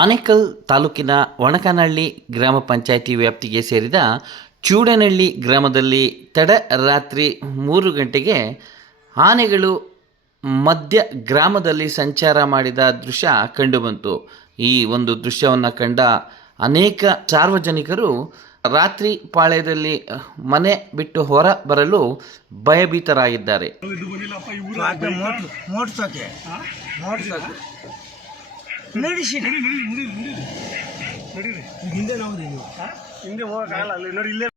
ಆನೇಕಲ್ ತಾಲೂಕಿನ ಒಣಕನಹಳ್ಳಿ ಗ್ರಾಮ ಪಂಚಾಯಿತಿ ವ್ಯಾಪ್ತಿಗೆ ಸೇರಿದ ಚೂಡನಹಳ್ಳಿ ಗ್ರಾಮದಲ್ಲಿ ತಡರಾತ್ರಿ 3 ಗಂಟೆಗೆ ಆನೆಗಳು ಮಧ್ಯ ಗ್ರಾಮದಲ್ಲಿ ಸಂಚಾರ ಮಾಡಿದ ದೃಶ್ಯ ಕಂಡುಬಂತು. ಈ ಒಂದು ದೃಶ್ಯವನ್ನು ಕಂಡ ಅನೇಕ ಸಾರ್ವಜನಿಕರು ರಾತ್ರಿ ಪಾಳ್ಯದಲ್ಲಿ ಮನೆ ಬಿಟ್ಟು ಹೊರ ಬರಲು ಭಯಭೀತರಾಗಿದ್ದಾರೆ. ಹಿಂದೆ ಹೋಗಕ್ಕಾಗಲ್ಲ. ಅಲ್ಲಿ ನೋಡಿ ಇಲ್ಲೇ